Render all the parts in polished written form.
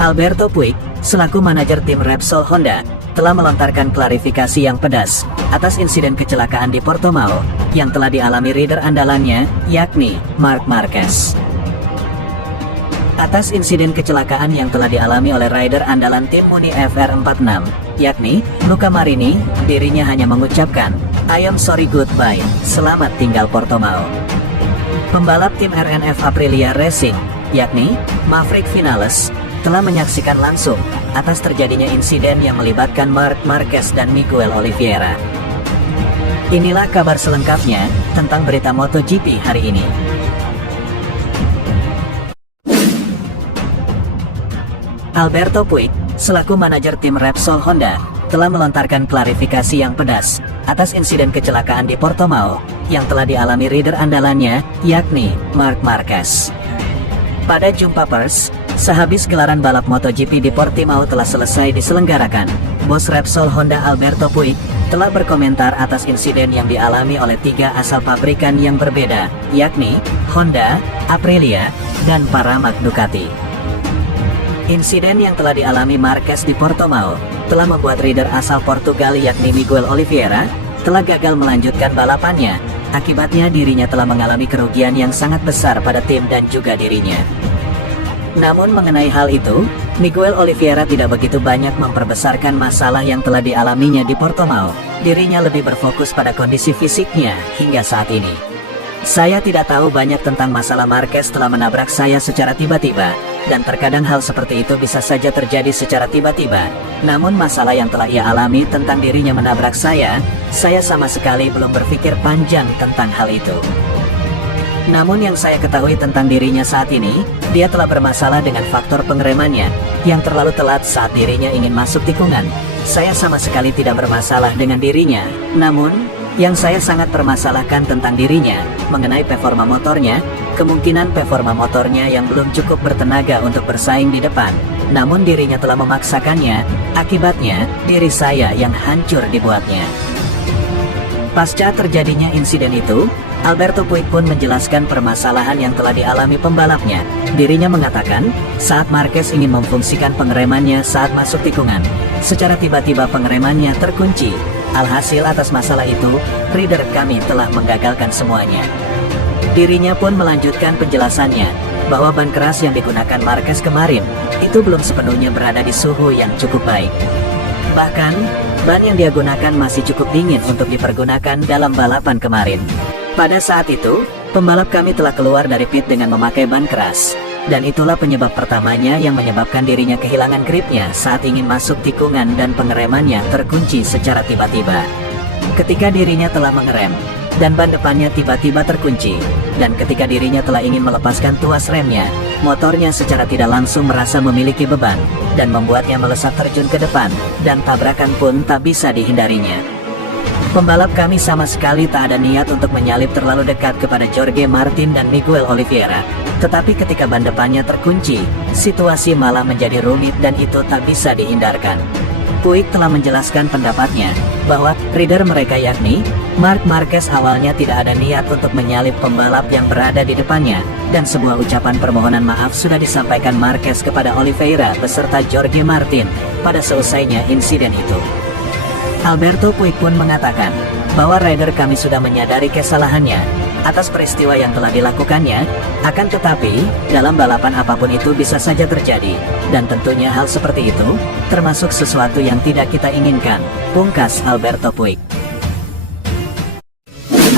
Alberto Puig, selaku manajer tim Repsol Honda, telah melontarkan klarifikasi yang pedas atas insiden kecelakaan di Portimao yang telah dialami rider andalannya, yakni Marc Marquez. Atas insiden kecelakaan yang telah dialami oleh rider andalan tim Muni FR46, yakni Luca Marini, dirinya hanya mengucapkan, "I am sorry goodbye, selamat tinggal Portimao." Pembalap tim RNF Aprilia Racing, yakni Maverick Vinales, telah menyaksikan langsung atas terjadinya insiden yang melibatkan Marc Marquez dan Miguel Oliveira. Inilah kabar selengkapnya tentang berita MotoGP hari ini. Alberto Puig, selaku manajer tim Repsol Honda, telah melontarkan klarifikasi yang pedas atas insiden kecelakaan di Portimao yang telah dialami rider andalannya, yakni Marc Marquez. Pada jumpa pers, sehabis gelaran balap MotoGP di Portimao telah selesai diselenggarakan, bos Repsol Honda Alberto Puig telah berkomentar atas insiden yang dialami oleh 3 asal pabrikan yang berbeda, yakni Honda, Aprilia, dan Pramac Ducati. Insiden yang telah dialami Marquez di Portimao telah membuat rider asal Portugal yakni Miguel Oliveira telah gagal melanjutkan balapannya. Akibatnya dirinya telah mengalami kerugian yang sangat besar pada tim dan juga dirinya. Namun mengenai hal itu, Miguel Oliveira tidak begitu banyak memperbesarkan masalah yang telah dialaminya di Portimao. Dirinya lebih berfokus pada kondisi fisiknya hingga saat ini. "Saya tidak tahu banyak tentang masalah Marquez telah menabrak saya secara tiba-tiba, dan terkadang hal seperti itu bisa saja terjadi secara tiba-tiba. Namun masalah yang telah ia alami tentang dirinya menabrak saya sama sekali belum berpikir panjang tentang hal itu. Namun yang saya ketahui tentang dirinya saat ini, dia telah bermasalah dengan faktor pengeremannya yang terlalu telat saat dirinya ingin masuk tikungan. Saya sama sekali tidak bermasalah dengan dirinya. Namun, yang saya sangat permasalahkan tentang dirinya, mengenai performa motornya, kemungkinan performa motornya yang belum cukup bertenaga untuk bersaing di depan. Namun dirinya telah memaksakannya, akibatnya, diri saya yang hancur dibuatnya." Pasca terjadinya insiden itu, Alberto Puig pun menjelaskan permasalahan yang telah dialami pembalapnya. Dirinya mengatakan, saat Marquez ingin memfungsikan pengeremannya saat masuk tikungan, secara tiba-tiba pengeremannya terkunci. Alhasil atas masalah itu, rider kami telah menggagalkan semuanya. Dirinya pun melanjutkan penjelasannya, bahwa ban keras yang digunakan Marquez kemarin, itu belum sepenuhnya berada di suhu yang cukup baik. Bahkan, ban yang dia gunakan masih cukup dingin untuk dipergunakan dalam balapan kemarin. Pada saat itu, pembalap kami telah keluar dari pit dengan memakai ban keras. Dan itulah penyebab pertamanya yang menyebabkan dirinya kehilangan gripnya saat ingin masuk tikungan dan pengeremannya terkunci secara tiba-tiba. Ketika dirinya telah mengerem, dan ban depannya tiba-tiba terkunci, dan ketika dirinya telah ingin melepaskan tuas remnya, motornya secara tidak langsung merasa memiliki beban, dan membuatnya melesat terjun ke depan, dan tabrakan pun tak bisa dihindarinya. Pembalap kami sama sekali tak ada niat untuk menyalip terlalu dekat kepada Jorge Martin dan Miguel Oliveira. Tetapi ketika ban depannya terkunci, situasi malah menjadi rumit dan itu tak bisa dihindarkan. Puig telah menjelaskan pendapatnya, bahwa rider mereka yakni Marc Marquez awalnya tidak ada niat untuk menyalip pembalap yang berada di depannya, dan sebuah ucapan permohonan maaf sudah disampaikan Marquez kepada Oliveira beserta Jorge Martin pada selesainya insiden itu. Alberto Puig pun mengatakan, bahwa rider kami sudah menyadari kesalahannya atas peristiwa yang telah dilakukannya, akan tetapi, dalam balapan apapun itu bisa saja terjadi, dan tentunya hal seperti itu, termasuk sesuatu yang tidak kita inginkan, pungkas Alberto Puig.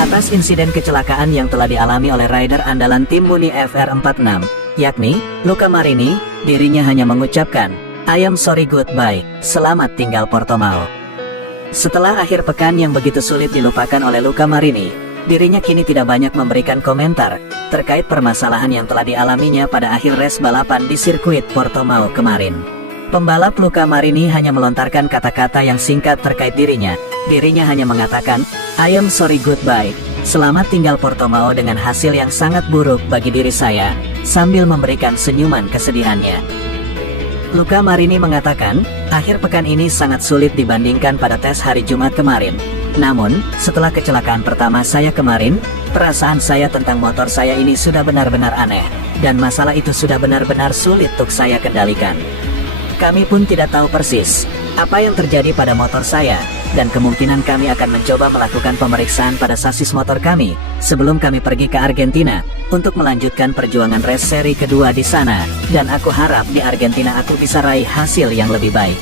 Atas insiden kecelakaan yang telah dialami oleh rider andalan tim Muni FR46, yakni Luca Marini, dirinya hanya mengucapkan, "I am sorry goodbye, selamat tinggal Portimao." Setelah akhir pekan yang begitu sulit dilupakan oleh Luca Marini, dirinya kini tidak banyak memberikan komentar terkait permasalahan yang telah dialaminya pada akhir race balapan di sirkuit Portimao kemarin. Pembalap Luca Marini hanya melontarkan kata-kata yang singkat terkait dirinya. Dirinya hanya mengatakan, "I am sorry goodbye, selamat tinggal Portimao dengan hasil yang sangat buruk bagi diri saya," sambil memberikan senyuman kesedihannya. Luca Marini mengatakan, akhir pekan ini sangat sulit dibandingkan pada tes hari Jumat kemarin. Namun, setelah kecelakaan pertama saya kemarin, perasaan saya tentang motor saya ini sudah benar-benar aneh, dan masalah itu sudah benar-benar sulit untuk saya kendalikan. Kami pun tidak tahu persis apa yang terjadi pada motor saya, dan kemungkinan kami akan mencoba melakukan pemeriksaan pada sasis motor kami sebelum kami pergi ke Argentina untuk melanjutkan perjuangan race seri kedua di sana, dan aku harap di Argentina aku bisa raih hasil yang lebih baik.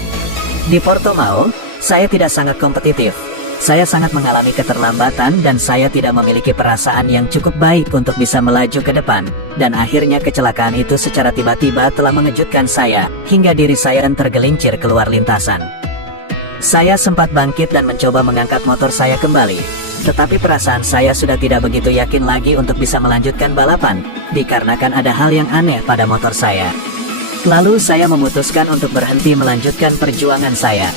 Di Portimao, saya tidak sangat kompetitif. Saya sangat mengalami keterlambatan dan saya tidak memiliki perasaan yang cukup baik untuk bisa melaju ke depan, dan akhirnya kecelakaan itu secara tiba-tiba telah mengejutkan saya, hingga diri saya tergelincir keluar lintasan. Saya sempat bangkit dan mencoba mengangkat motor saya kembali, tetapi perasaan saya sudah tidak begitu yakin lagi untuk bisa melanjutkan balapan, dikarenakan ada hal yang aneh pada motor saya. Lalu saya memutuskan untuk berhenti melanjutkan perjuangan saya.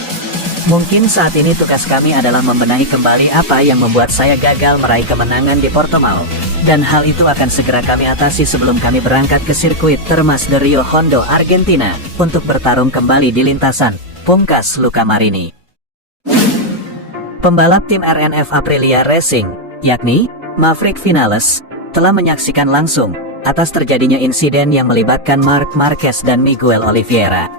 Mungkin saat ini tugas kami adalah membenahi kembali apa yang membuat saya gagal meraih kemenangan di Portimao, dan hal itu akan segera kami atasi sebelum kami berangkat ke sirkuit Termas de Rio Hondo, Argentina, untuk bertarung kembali di lintasan, pungkas Luca Marini. Pembalap tim RNF Aprilia Racing, yakni Maverick Vinales, telah menyaksikan langsung atas terjadinya insiden yang melibatkan Marc Marquez dan Miguel Oliveira.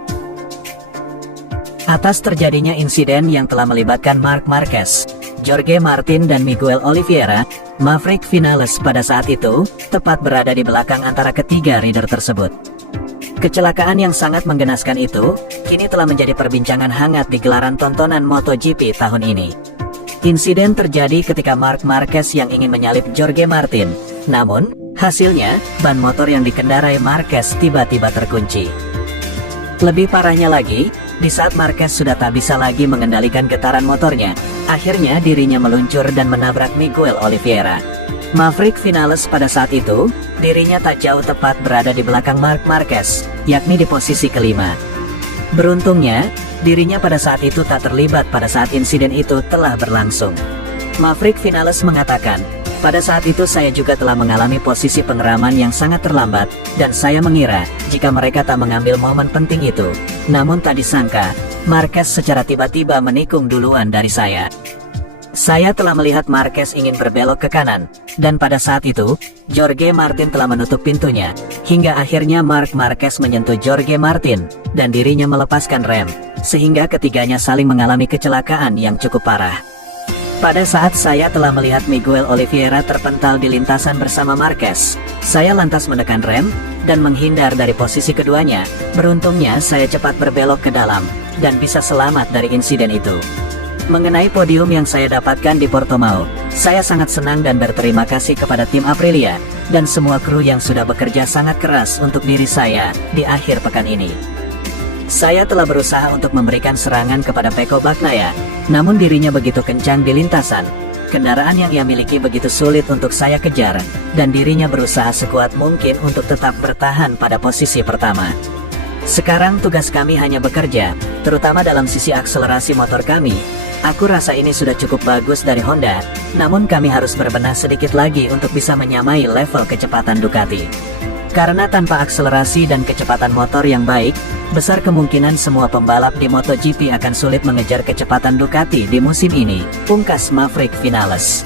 Atas terjadinya insiden yang telah melibatkan Marc Marquez, Jorge Martin dan Miguel Oliveira, Maverick Vinales pada saat itu tepat berada di belakang antara ketiga rider tersebut. Kecelakaan yang sangat menggenaskan itu kini telah menjadi perbincangan hangat di gelaran tontonan MotoGP tahun ini. Insiden terjadi ketika Marc Marquez yang ingin menyalip Jorge Martin, namun hasilnya ban motor yang dikendarai Marquez tiba-tiba terkunci. Lebih parahnya lagi, di saat Marquez sudah tak bisa lagi mengendalikan getaran motornya, akhirnya dirinya meluncur dan menabrak Miguel Oliveira. Maverick Vinales pada saat itu, dirinya tak jauh tepat berada di belakang Marc Marquez, yakni di posisi kelima. Beruntungnya, dirinya pada saat itu tak terlibat pada saat insiden itu telah berlangsung. Maverick Vinales mengatakan, pada saat itu saya juga telah mengalami posisi pengeraman yang sangat terlambat, dan saya mengira jika mereka tak mengambil momen penting itu. Namun tak disangka, Marquez secara tiba-tiba menikung duluan dari saya. Saya telah melihat Marquez ingin berbelok ke kanan, dan pada saat itu, Jorge Martin telah menutup pintunya, hingga akhirnya Marc Marquez menyentuh Jorge Martin, dan dirinya melepaskan rem, sehingga ketiganya saling mengalami kecelakaan yang cukup parah. Pada saat saya telah melihat Miguel Oliveira terpental di lintasan bersama Marquez, saya lantas menekan rem dan menghindar dari posisi keduanya. Beruntungnya saya cepat berbelok ke dalam dan bisa selamat dari insiden itu. Mengenai podium yang saya dapatkan di Portimao, saya sangat senang dan berterima kasih kepada tim Aprilia dan semua kru yang sudah bekerja sangat keras untuk diri saya di akhir pekan ini. Saya telah berusaha untuk memberikan serangan kepada Pecco Bagnaia, namun dirinya begitu kencang di lintasan, kendaraan yang ia miliki begitu sulit untuk saya kejar, dan dirinya berusaha sekuat mungkin untuk tetap bertahan pada posisi pertama. Sekarang tugas kami hanya bekerja, terutama dalam sisi akselerasi motor kami. Aku rasa ini sudah cukup bagus dari Honda, namun kami harus berbenah sedikit lagi untuk bisa menyamai level kecepatan Ducati. Karena tanpa akselerasi dan kecepatan motor yang baik, besar kemungkinan semua pembalap di MotoGP akan sulit mengejar kecepatan Ducati di musim ini, pungkas Maverick Vinales.